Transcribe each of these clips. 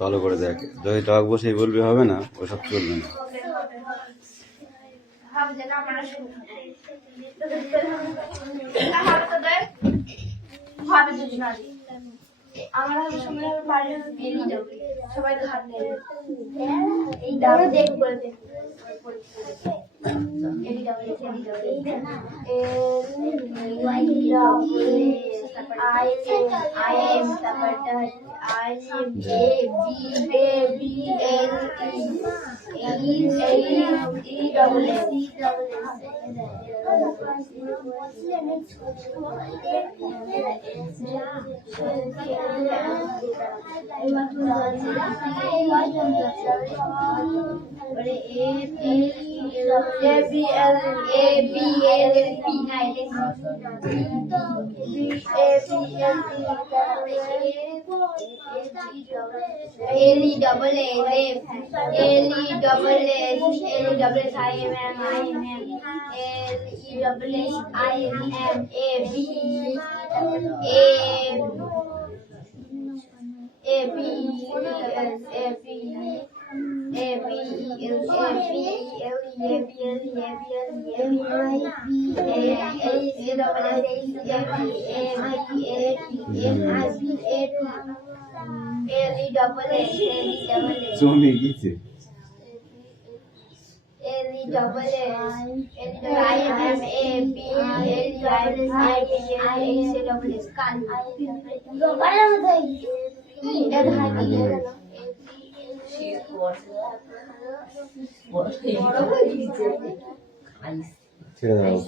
ভালো করে দেখ, যদি টক বসেই বলবি হবে না, ওসব চলবে না। আমার সময় বাড়ি বেরিয়ে যাবে, সবাই তো হাত নেবে এই দাঁড়ো দেখ করে দেখ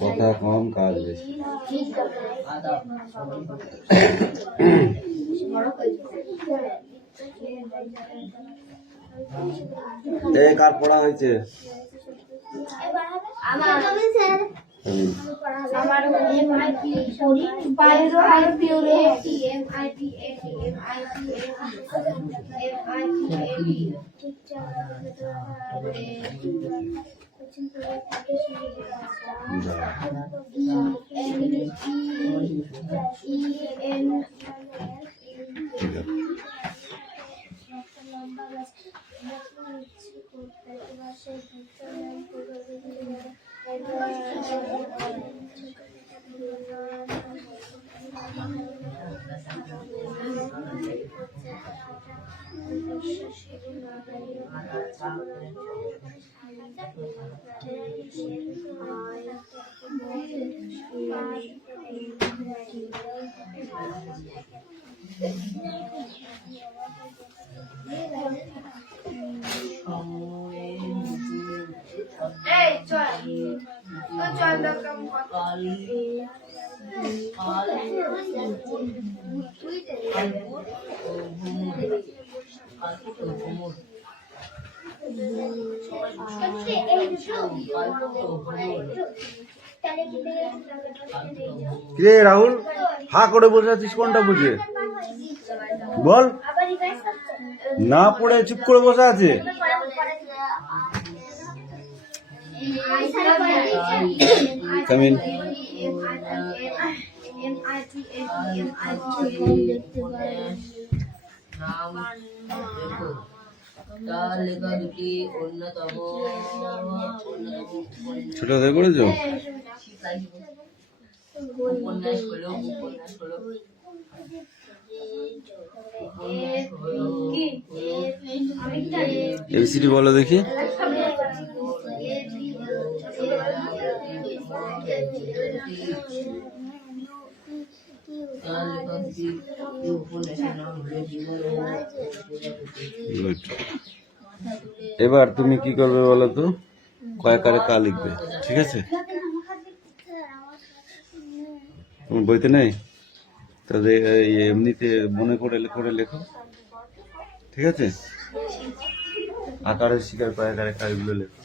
কথা কম, কাজ বেশি। কার পড়া হয়েছে? কিরে রাহুল, হা করে বসে আছিস কোনটা বুঝে বল? না পড়ে চুপ করে বসে আছে। কামিন। ছোট হয়ে করেছো? এবিসিডি বলো দেখি। এবার তুমি কি করবে বলো তো? কয়েকারে কা লিখবে, ঠিক আছে? তোমার বইতে নেই? তাহলে এমনিতে মনে করে করে লেখো, ঠিক আছে? আকারের শিকার কয়েকারে কাজগুলো লেখো।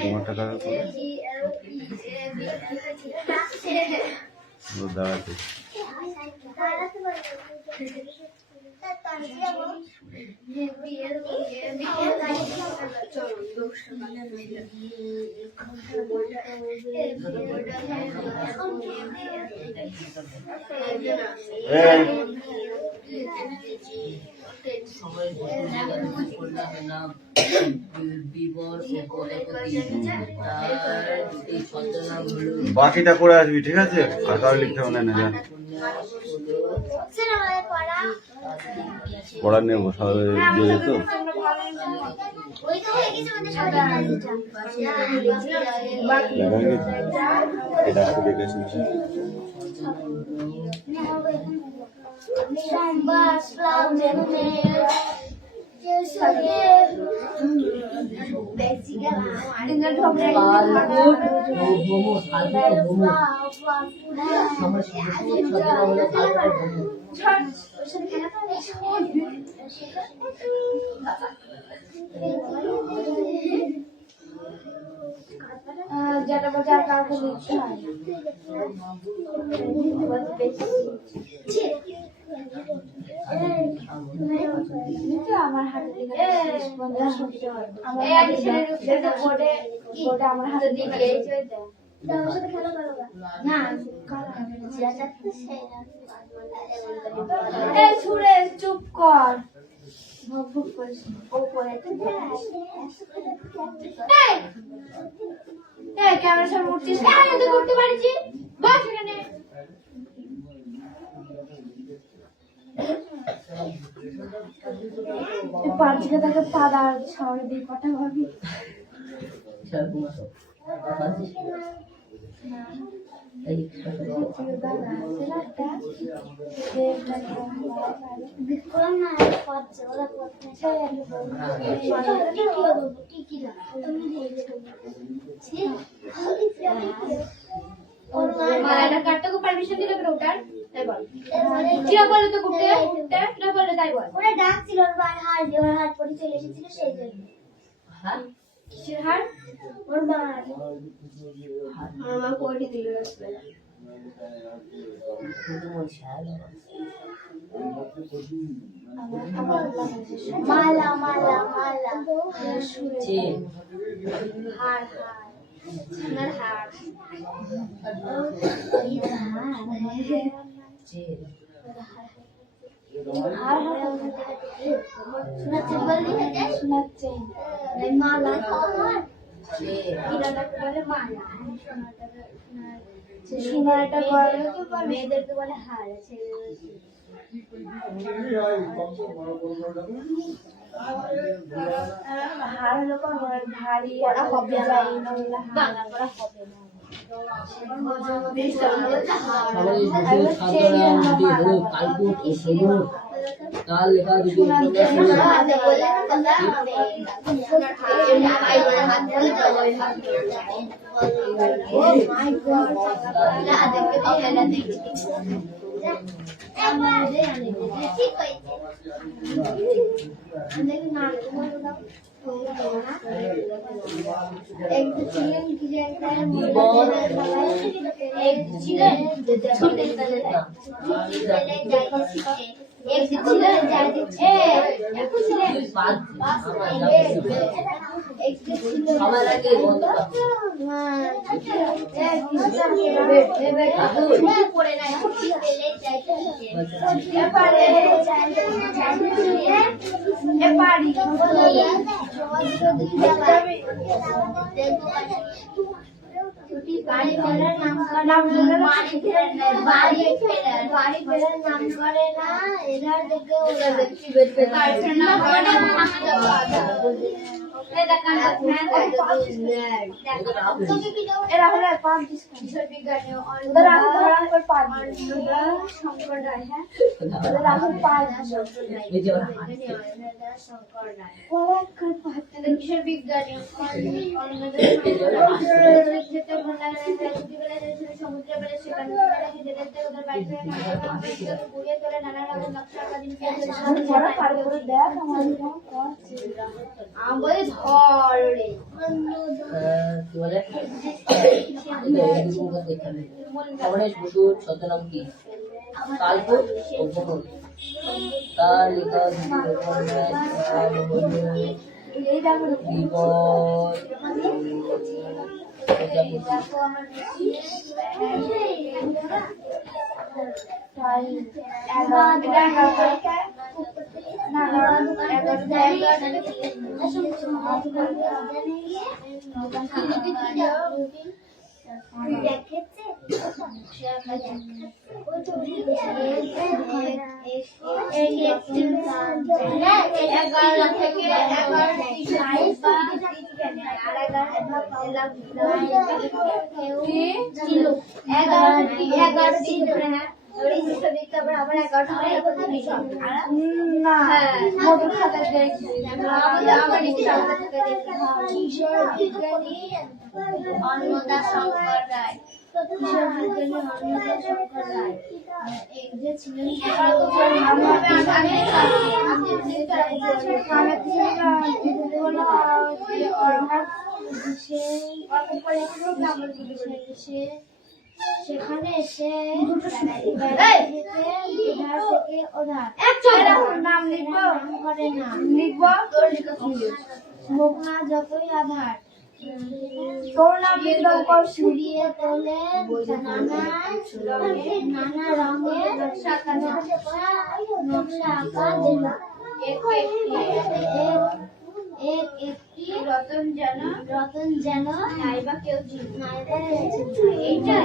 তোমার টাকা দাঁড়াতে বাকিটা করে আসবি, ঠিক আছে? খাতাও লিখতে হবে না, জান পড়া নেবো সবাই তো এটা যেটা বাজার কাউকে লিখতে হয় আমার হাতে আমার হাতে দিয়ে ছুড়ে চুপ কর ক্যামেরার সামনে উঠছিস করতে পারছি বস এখানে পাঁচকে তাকে পাড়া সামনে দিয়ে কথা ভাবি পারমিশন দিলে ওটার কিরা বলে তো কুটে কিরা বলে তাই বল ওরা ডাকছিল ওর হাত পড়ে চলে এসেছিল সেই জন্য হ্যাঁ কিসের হার ওর মা কোটি দিল রাস্তায় মালা মালা মালা হার সোনার হার মেয়েদেরকে বলে হার হার হলো ভারী হবে কাল লেখা বাড়ি ফেরার নামকরণ বাড়ি ফেরার নামকরণ না এরা দেখে ওরা গার্লফ্রেন্ড নামকরণ এরা হলো পাঁচ কিশোর বিজ্ঞানী শঙ্কর রায়। হ্যাঁ রাহুল পাল কিশোর বিজ্ঞানী সমুদ্রে বেড়ে সেখানে ঘুরিয়ে তোলে নানা রকম নকশা আমাদের ধরে গণেশ বসুর ছদ্মনাম কি? কালপুর ও ভ্রমণ। তার লেখা অন্নদা শঙ্কর রায় সেখানে এসে নাম লিখবো করে না লিখবো মুখা যতই আধার তোর নাম সরিয়ে তোলে নানা রঙের নকশা আঁকা দিল এক একটি রতন যেন নাইবা কেউ এইটা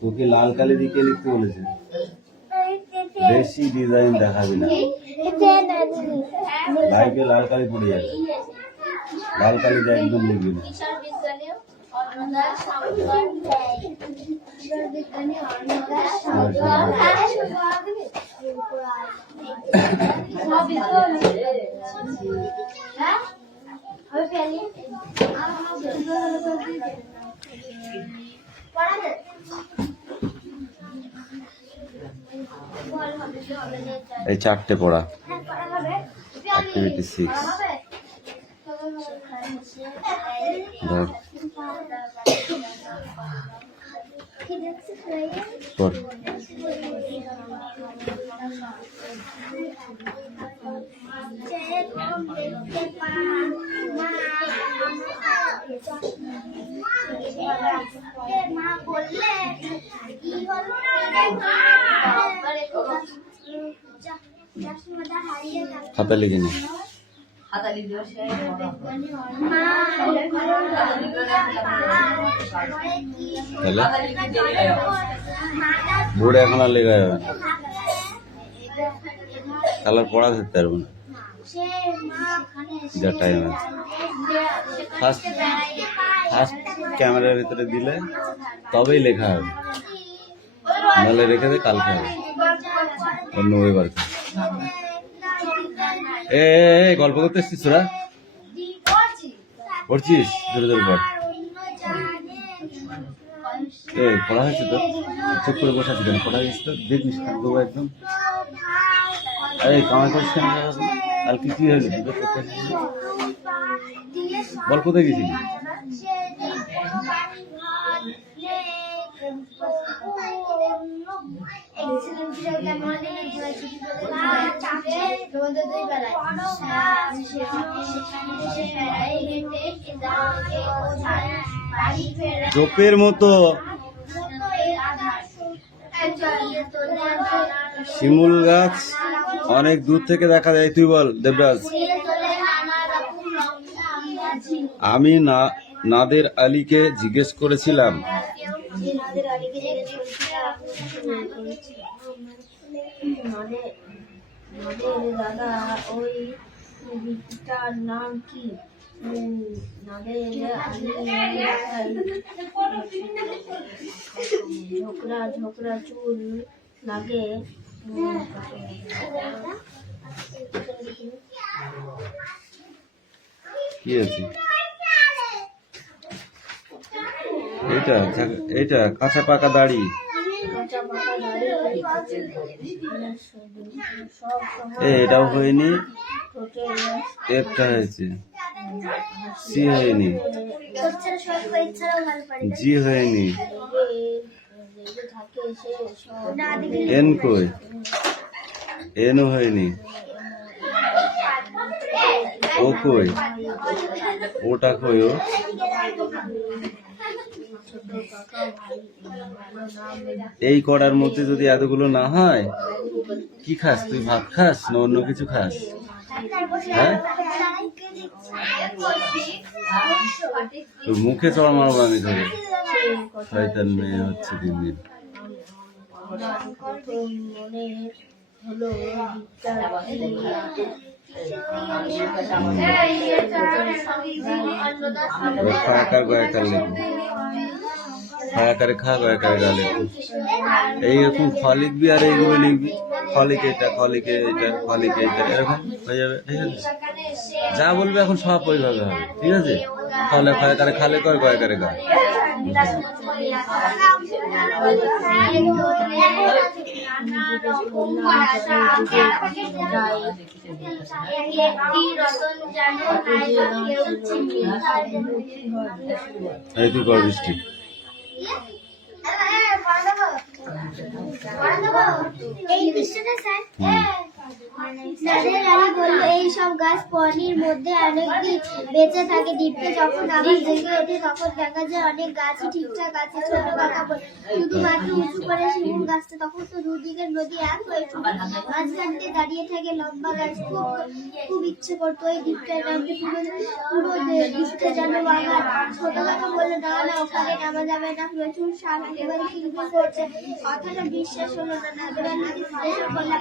তোকে লাল কালি দিকে লিখতে বলেছে, বেশি ডিজাইন দেখাবি না, লাইকে লাল কালি পড়ে যাবে, লাল কালি দিয়ে একদম লিখবি না। এই চারটে পড়া, অ্যাক্টিভিটি 6 ধর পড়। খাতা লিখে নি, বোর্ডে এখন আর লেখা যাবে না, কালার পড়া ধরতে পারবো না। যা টাইম আছে ফার্স্ট ক্যামেরার ভিতরে দিলে তবেই লেখা হবে, নাহলে রেখে দে, কালকে হবে অন্য এবার। এ গল্প করতে এসছিস তোরা? পড়ছিস? জোরে জোরে পড়। পড়া হয়েছে তো? চুপ করে বসে আছি কেন? পড়া হয়েছে তো? দেখিস দেবো একদম। এই কামাই করিস কেন? কালকে কি হয়েছে? বল কোথায় গেছিলি? ঝোপের মতো শিমুল গাছ অনেক দূর থেকে দেখা যায়। তুই বল দেবরাজ। আমি নাদের আলীকে জিজ্ঞেস করেছিলাম দাদা ওই দিকটার নাম কি? ঝোকরা ঝোকরা চুল লাগে, কি আছে এইটা? এইটা কাঁচা পাকা দাড়ি। এটাও হয়নি, একটা হয়েছে, সি হয়নি, জি হয়নি, এন কই? এনও হয়নি, ও কই? ওটা কই? ও এই কড়ার মধ্যে যদি এতগুলো না হয়, কি খাস তুই? ভাত খাস না অন্য কিছু খাস? হ্যাঁ, তোর মুখে চড় মারবো আমি ধরে। শয়তান মেয়ে হচ্ছে দিন দিন। খায়াকার গয়াকার লেখো, খায়াকারে খা গয়াকারে গা লেখো। এইরকম খ লিখবি আর এইগুলো লিখবি, খলিকে এটা, খলিকে এটা, খলিকে এটা, এরকম হয়ে যাবে। ঠিক আছে, যা বলবে এখন সব ওইভাবে হবে। ঠিক আছে, তাহলে খায়াকারে খালে কর, গয়াকারে গা। এই তুই কর বৃষ্টি। এইসব গাছ পানির মধ্যে অনেকদিন বেঁচে থাকে। দ্বীপে যখন আবার জেগে ওঠে তখন দেখা যায় অনেক গাছই ঠিকঠাক আছে, ছোট পাতা শুধুমাত্র উঁচু করে শিমুল গাছটা। তখন তো দুদিকের নদী এক হয়ে মাঝখান দিয়ে দাঁড়িয়ে থাকে লম্বা গাছ। খুব ইচ্ছে করতো এই দ্বীপটার নামে, পুরো দ্বীপটা যেন বাগান। ছোট কাকা বললো না না, ওখানে নামা যাবে না, প্রচুর সাপ একেবারে কিলবিল করছে। কথাটা বিশ্বাস হলো না। নাদের আলীকে জিজ্ঞাসা করলাম,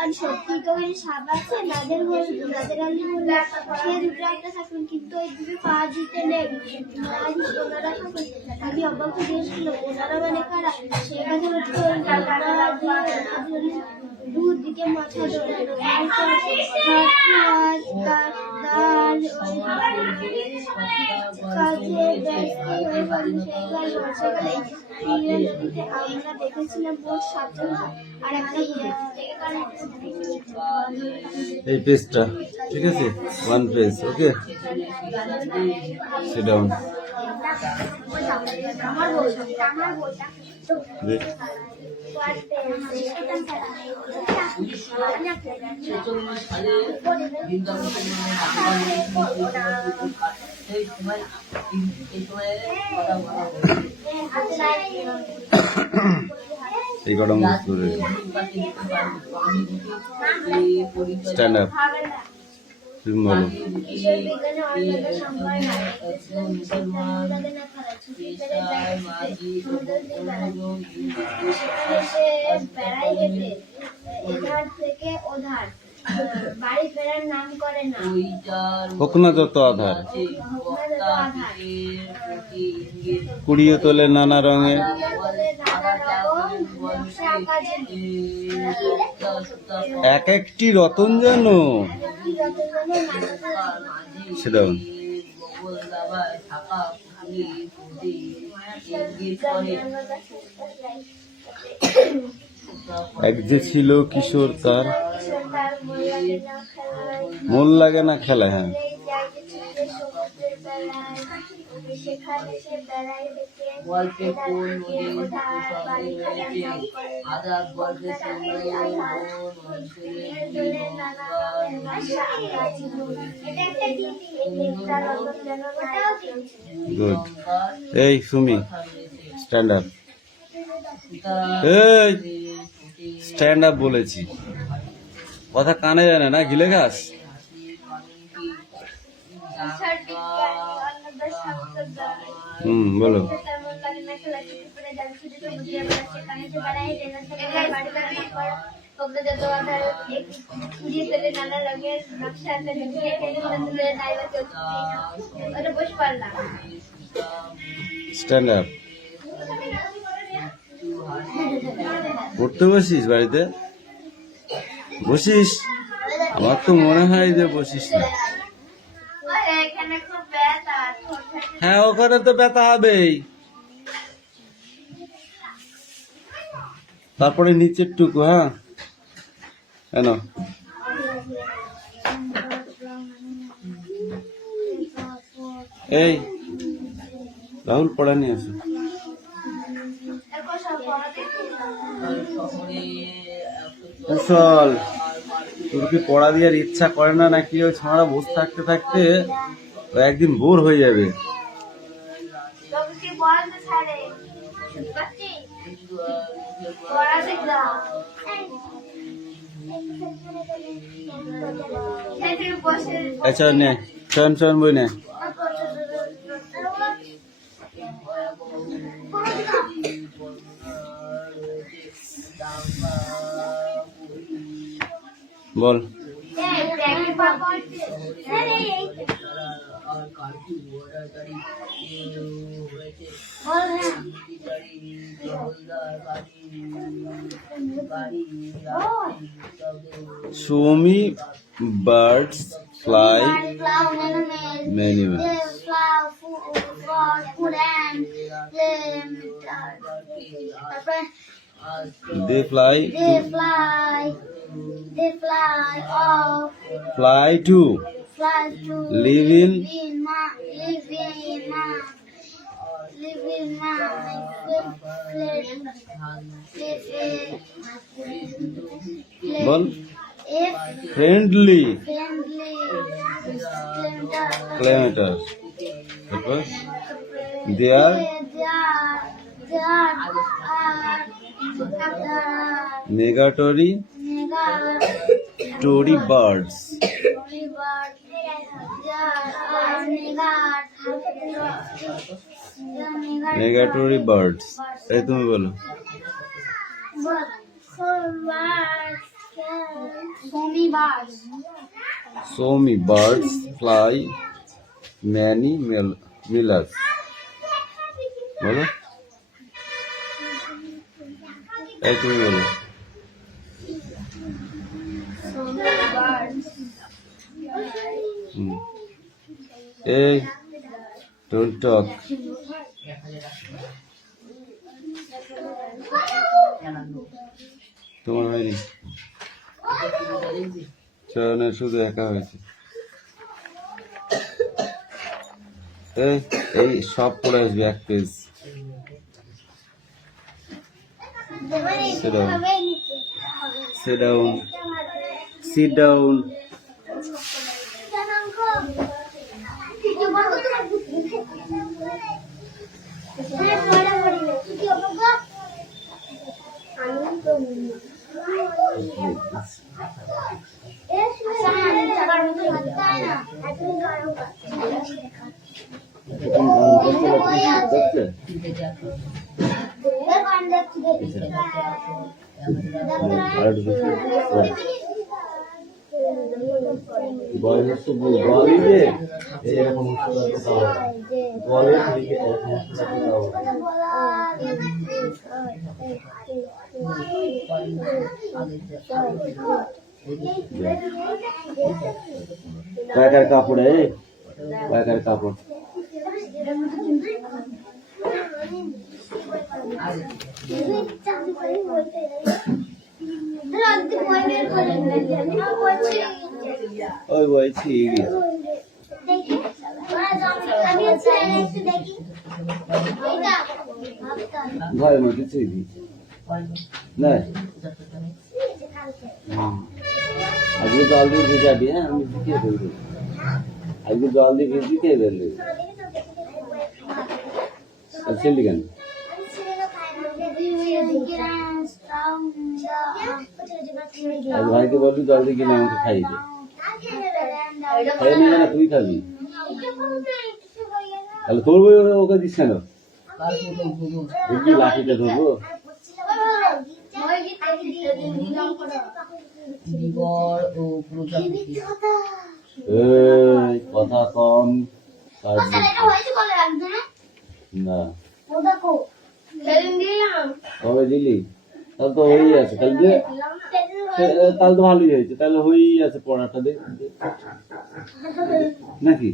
আর সত্যি তো ওই সাপ আছে? নাদের আলী বলল, সে দুটো একটা থাকবেন, কিন্তু ওই দুটো পা দিতে নেই। ওনারা থাকুন। আমি অবাক হয়ে গিয়েছিল, ওনারা মানে কারা? সে কথা হচ্ছে দুদিকে মাথা দৌড়ানো, আমরা দেখেছিলাম মোট 7 জন আর একটা এই পেজটা ঠিক আছে, 1 পেজ। ওকে, সিট ডাউন। এই কটা মুখ করে স্ট্যান্ড আপ। তুমি বলো। এধার থেকে ওধার বাড়ি ফেরার নাম করে না। ওইটার হোক না যত আধার, আছে বক্তা পিঠের প্রতি ইঙ্গিত। কুড়িয়ে তোলে নানা রঙের এক একটি রতন যেন। সেটা এক যে ছিল কিশোর, তার মন লাগে না খেলা। হ্যাঁ, গুড। এই সুমি, স্ট্যান্ড আপ। এই স্ট্যান্ড আপ বলেছি, কথা কানে জানে না, গিলে ঘাস। বলো। Stand up. পড়তে বসিস বাড়িতে? বসিস? আমার তো মনে হয় যে বসিস না। হ্যাঁ, ওখানে তো ব্যথা হবেই। তারপরে নিচের টুকু। হ্যাঁ, কেন? এই রাহুল, পড়া নিয়ে আসো। কুশল, তোর কি পড়া দেওয়ার ইচ্ছা করে না নাকি? ওই ছোঁড়া বসে থাকতে থাকতে একদিন বোর হয়ে যাবে। আচ্ছা, নে চয়ন চয়ন বই নে। বল। Show me birds fly many ways. They fly off. Fly to. Live in. Bol. Friendly. Kilometers. They are migratory birds. Migratory birds. এই তুমি বলো। So many birds fly many millers. বলো। এই তুমি বলো। এই don't talk. তোমার হয়নি? চয়নের শুধু একা হয়েছে। এই সব পড়ে আসবে এক page. Sit down. Sit down. বয় হচ্ছে বল লিখে এরকম বলের লিখে এরকম কয়েকার কাপড় কয়েকার কাপড় ওই বলছি ঘরের মধ্যে ছুঁই দিয়েছি না আজকে জল দিয়ে ভিজাবি। হ্যাঁ আমি শিখিয়ে ফেলবো আজকে জল দিয়ে ভিজিয়ে ফেলবি ছেলে কেন আজ ভাইকে বলবি জল দিয়ে কিনে আমাকে খাইয়ে দে খাইয়ে নিয়ে না তুই খাবি তাহলে তোর বই ওকে দিস কেন লাঠিটা ধরবো কথা কম না কবে দিলি তাহলে তো হয়েই আছে তাহলে তাহলে তো ভালোই হয়েছে তাহলে হয়েই আছে পড়াটা দেখ নাকি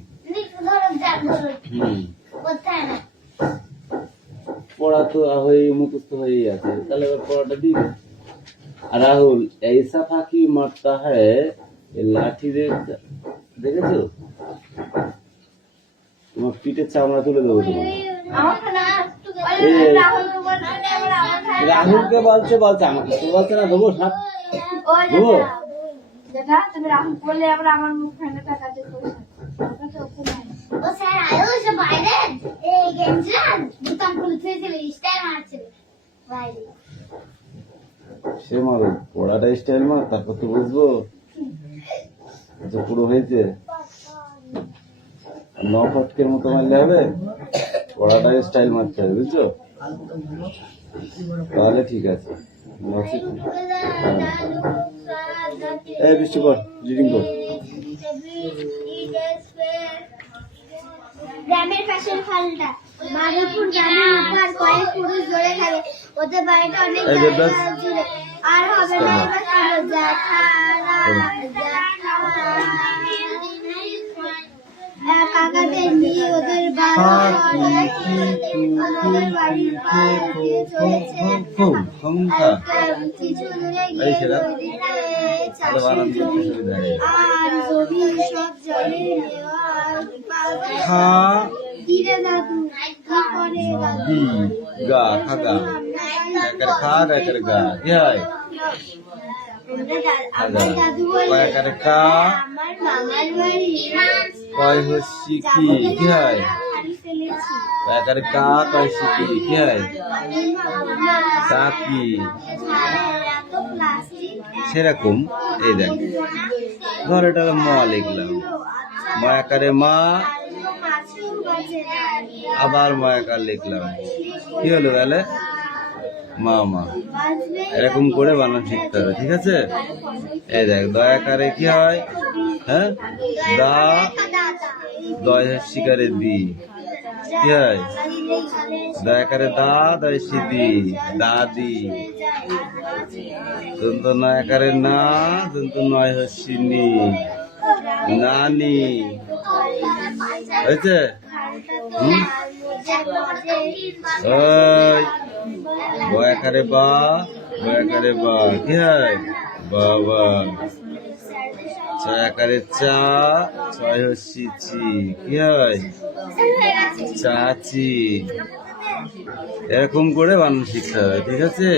পড়া তো হয়ে মুখস্থ হয়েই আছে তাহলে এবার পড়াটা দিবে। রাহুল ऐसा फाकी मारता है लाठी দেখেছো তোমার পিঠের চামড়া তুলে দেবো রাহুলকে বলছে আমাকে বলছে না দেবো সাপ দেবো তুমি রাহুল বললে আবার আমার মুখ ফেলে টাকাতে ও স্যার আয়ো সে বাইরে এই গেঞ্জান বুতাম খুলতে ছিল স্টাইল মারছিল বাইরে সে মারো পড়াটা স্টাইল মার তারপর তো বুঝবো আচ্ছা পুরো হয়েছে 9 ফটকের মতো মারলে হবে পড়াটা স্টাইল মারতে হবে বুঝছো তাহলে ঠিক আছে এই বৃষ্টি কর রিডিং কর গ্রামের পাশের খালটা মাধবপুর গ্রামের উপর কয়েক পুরুষ জোরে খেলে ওদের বাড়িটা অনেক জুড়ে আর হবে না কাকাদের নিয়ে ওদের বাড়ির পাশে চলেছে কিছু দূরে গিয়ে আর জমি সব জলে কিরে দাদু কি করে দাদু গা খাগা খাগা করে গা কি হয় কয় করে কা আমার মামার বাড়ি কয় হচ্ছে কি হয় কয় করে কা কয় হচ্ছে কি হয় সাকি সেরকম এই দেখ ধর এটা ম লিখলাম ময়াকারে মা আবার ময়াকার লিখলাম কি হলো তাহলে মামা এরকম করে বানান শিখতে হবে ঠিক আছে। এই দেখ দয়াকারে কি হয় হ্যাঁ দা দয় শিকারে দি কি হয় দয়াকারে দা দয় সিদি দাদি দন্ত নয়াকারে না দন্ত নয় হচ্ছে নি নানি হয়েছে ওই বয়াকারে বা বয়াকারে বা কি হয় বাবা ছয়াকারে চা ছয় হচ্ছে চি কি হয় চাচি এরকম করে বানান শিখতে হবে ঠিক আছে।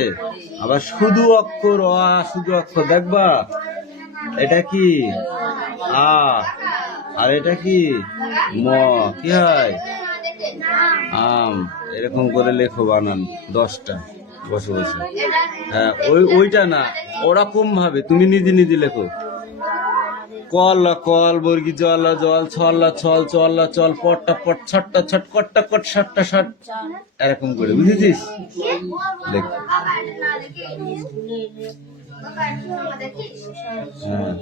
আবার শুধু অক্ষর শুধু অক্ষর দেখবা এটা কি আ আর এটা কি ম কি হয় আম এরকম করে লেখো বানান 10টা বসে বসে। হ্যাঁ ওইটা না ওরকম ভাবে তুমি নিজে নিজে লেখো কল কল বর্গি জল জল ছল ছল চল চল পটটা পট ছটটা ছট কটটা কট শটটা শট এরকম করে বুঝেছিস দেখ হ্যাঁ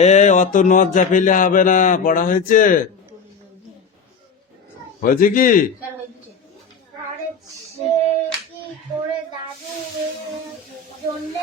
এ অত নজ্জা পেলে হবে না, পড়া হয়েছে হয়েছে কি কি করে দাদু জন্য